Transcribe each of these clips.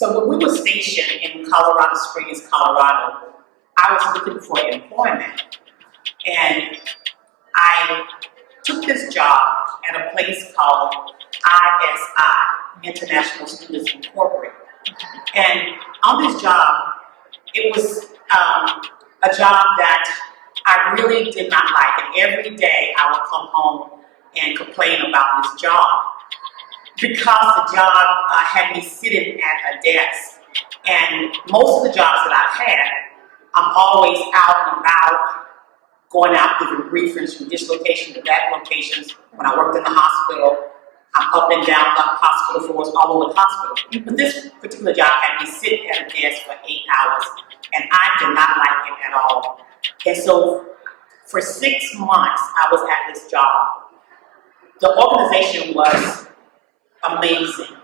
So when we were stationed in Colorado Springs, Colorado, I was looking for employment. And I took this job at a place called ISI, International Students Incorporated. And on this job, it was a job that I really did not like. And every day I would come home and complain about this job because the job had me sitting at a desk. And most of the jobs that I've had, I'm always out and about, going out giving briefings from this location to that location. When I worked in the hospital, I'm up and down the hospital floors, all over the hospital. But this particular job had me sit at a desk for 8 hours, and I did not like it at all. And so for 6 months, I was at this job. The organization was amazing.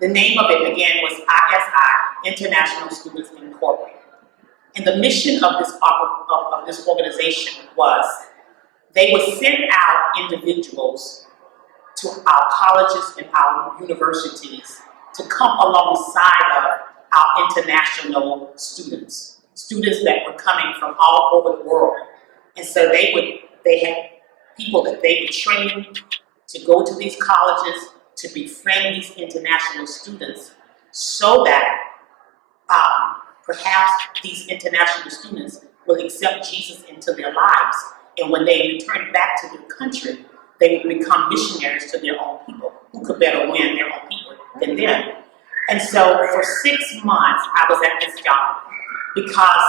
The name of it, again, was ISI, International Students Incorporated. And the mission of this organization was they would send out individuals to our colleges and our universities to come alongside of our international students that were coming from all over the world. And so they had people that they would train to go to these colleges to befriend these international students so that perhaps these international students will accept Jesus into their lives. And when they return back to their country, they would become missionaries to their own people. Who could better win their own people than them? And so for 6 months, I was at this job because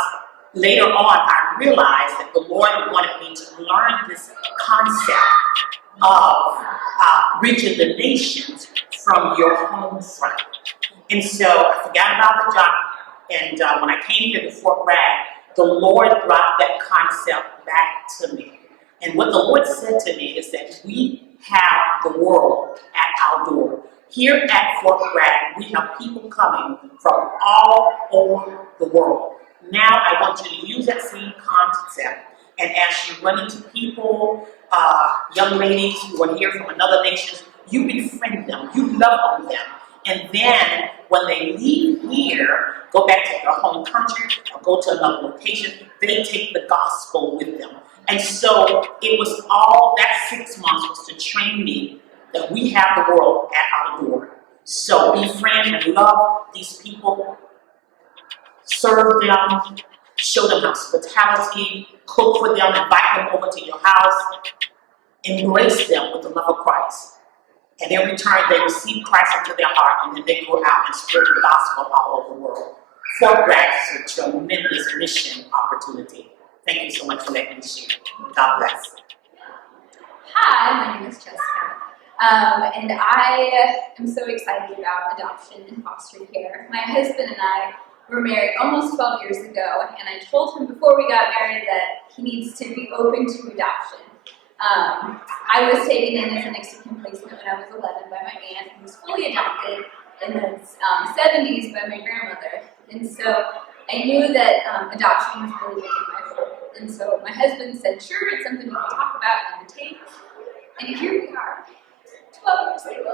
later on, I realized that the Lord wanted me to learn this concept of reaching the nations from your home front. And so I forgot about the job. And when I came here to Fort Bragg, the Lord brought that concept back to me. And what the Lord said to me is that we have the world at our door. Here at Fort Bragg, we have people coming from all over the world. Now I want you to use that same concept, and as you run into people, young ladies who are here from another nation, you befriend them, you love on them. And then when they leave here, go back to their home country or go to another location, they take the gospel with them. And so it was all that 6 months was to train me that we have the world at our door. So befriend and love these people, serve them, show them hospitality, cook for them, invite them over to your house, embrace them with the love of Christ. And in return, they receive Christ into their heart, and then they go out and spread the gospel all over the world. Fort Bragg is a tremendous mission opportunity. Thank you so much for letting me share. God bless. Hi, my name is Jessica, and I am so excited about adoption and foster care. My husband and I were married almost 12 years ago, and I told him before we got married that he needs to be open to adoption. I was taken in as an ex-Mexican placement when I was 11 by my aunt, who was fully adopted in the 70s by my grandmother. And so I knew that adoption was really big in my heart. And so my husband said, sure, it's something we can talk about and take. And here we are, 12 years later,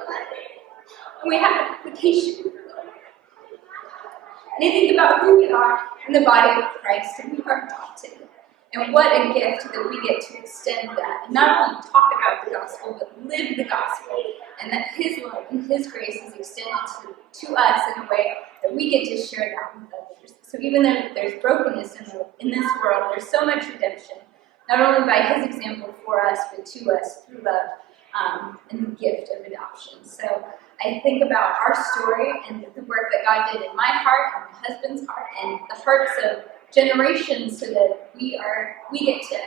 and we have an application for them. And I think about who we are in the body of Christ, and we are adopted. And what a gift that we get to extend that. And not only talk about the gospel, but live the gospel. And that His love and His grace is extended to us in a way that we get to share that with others. So even though there's brokenness in this world, there's so much redemption. Not only by His example for us, but to us through love and the gift of adoption. So I think about our story and the work that God did in my heart and my husband's heart and the hearts of generations so that we get to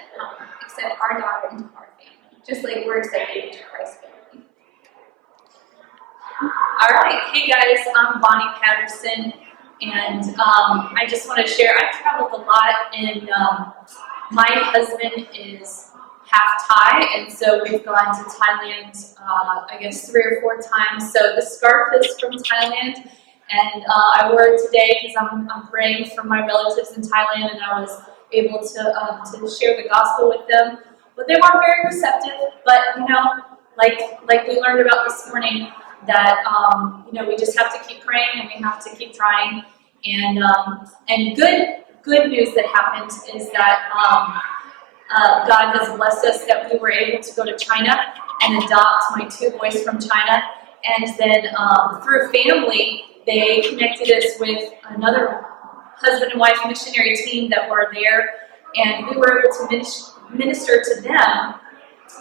accept our daughter into our family, just like we're accepted into Christ's family. All right, hey guys, I'm Bonnie Patterson, and I just want to share, I've traveled a lot, and my husband is half Thai, and so we've gone to Thailand, I guess 3 or 4 times. So the scarf is from Thailand, and I wore it today because I'm praying for my relatives in Thailand, and I was able to share the gospel with them. But they weren't very receptive. But you know, like we learned about this morning, that we just have to keep praying and we have to keep trying. And good news that happened is that God has blessed us that we were able to go to China and adopt my 2 boys from China. And then through family, they connected us with another husband and wife missionary team that were there, and we were able to minister to them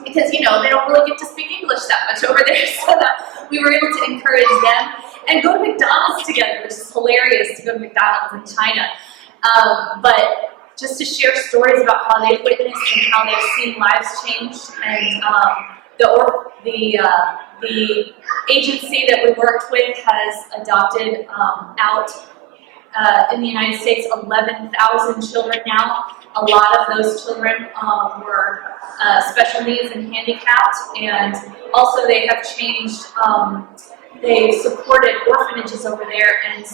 because, they don't really get to speak English that much over there, so that we were able to encourage them and go to McDonald's together, which is hilarious to go to McDonald's in China. But just to share stories about how they've witnessed and how they've seen lives change, and the agency that we worked with has adopted out in the United States 11,000 children now. A lot of those children were special needs and handicapped, and also they have changed. They supported orphanages over there, and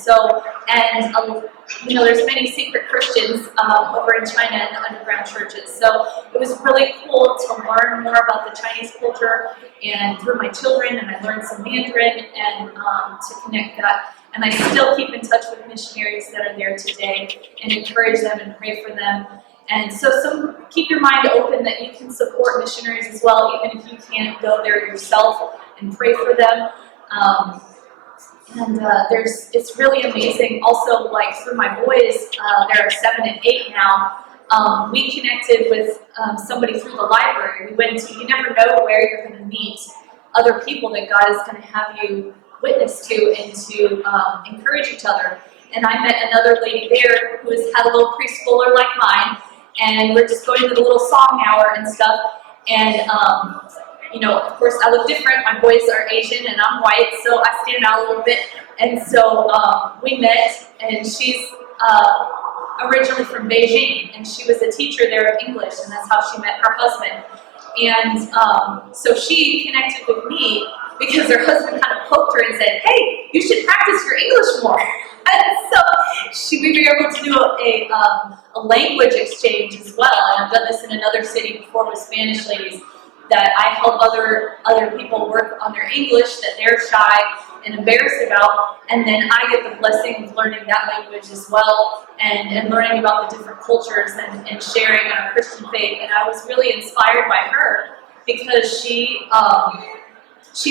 there's many secret Christians over in China in the underground churches. So it was really cool to learn more about the Chinese culture, and through my children, and I learned some Mandarin, and to connect that. And I still keep in touch with missionaries that are there today and encourage them and pray for them. And so keep your mind open that you can support missionaries as well, even if you can't go there yourself, and pray for them. It's really amazing. Also, like through my boys, they're 7 and 8 now. We connected with somebody through the library. You never know where you're going to meet other people that God is going to have you witness to and to encourage each other. And I met another lady there who had a little preschooler like mine, and we're just going to the little song hour and stuff. And of course, I look different. My boys are Asian and I'm white, so I stand out a little bit. And so we met, and she's originally from Beijing, and she was a teacher there of English, and that's how she met her husband. And so she connected with me because her husband kind of poked her and said, "Hey, you should practice your English more." And so we were able to do a language exchange as well. And I've done this in another city before with Spanish ladies, that I help other people work on their English that they're shy and embarrassed about, and then I get the blessing of learning that language as well, and learning about the different cultures and sharing our Christian faith. And I was really inspired by her because she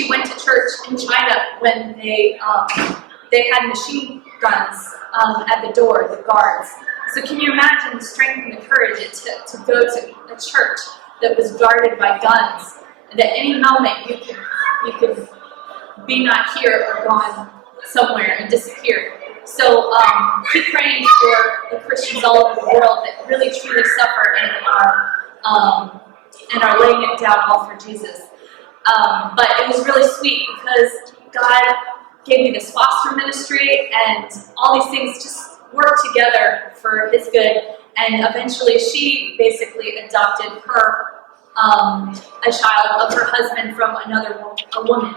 went to church in China when they had machine guns at the door, the guards. So can you imagine the strength and the courage it took to go to a church that was guarded by guns, and at any moment you could be not here or gone somewhere and disappear. So keep praying for the Christians all over the world that really truly suffer and are laying it down all for Jesus. But it was really sweet because God gave me this foster ministry, and all these things just work together for His good. And eventually she basically adopted a child of her husband from a woman.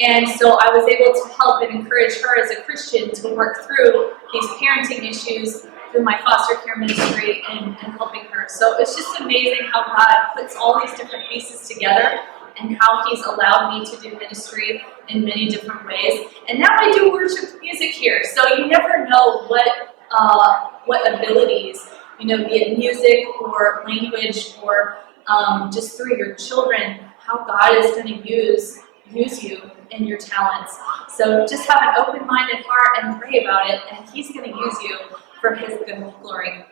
And so I was able to help and encourage her as a Christian to work through these parenting issues through my foster care ministry and helping her. So it's just amazing how God puts all these different pieces together, and how He's allowed me to do ministry in many different ways. And now I do worship music here, so you never know what abilities, be it music or language or just through your children, how God is going to use you and your talents. So just have an open-minded heart and pray about it, and He's going to use you for His good glory.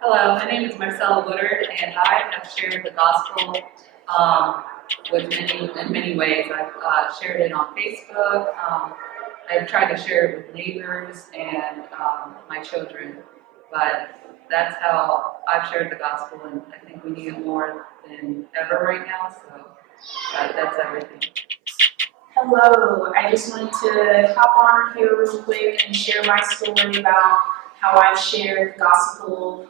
Hello, my name is Marcella Woodard, and I have shared the gospel in many ways. I've shared it on Facebook. I've tried to share it with neighbors and my children, but that's how I've shared the gospel, and I think we need it more than ever right now, so that's everything. Hello, I just wanted to hop on here real quick and share my story about how I've shared the gospel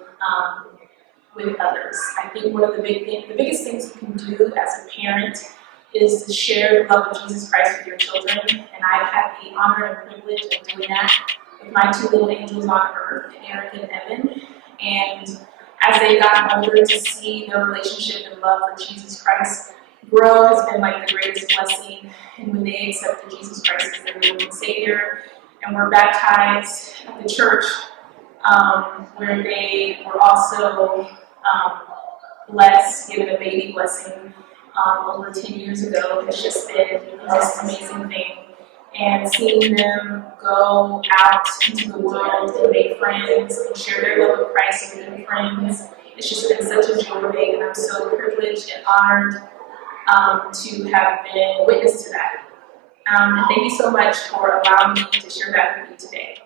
with others. I think one of the biggest things you can do as a parent is to share the love of Jesus Christ with your children, and I've had the honor and privilege of doing that with my 2 little angels on earth, Eric and Evan. And as they've gotten older, to see their relationship and love for Jesus Christ grow has been like the greatest blessing. And when they accepted Jesus Christ as their Lord and Savior, and were baptized at the church, where they were also blessed, given a baby blessing over 10 years ago, has just been this amazing thing. And seeing them go out into the world and make friends and share their love of Christ with their friends, it's just been such a joy, and I'm so privileged and honored to have been witness to that. Thank you so much for allowing me to share that with you today.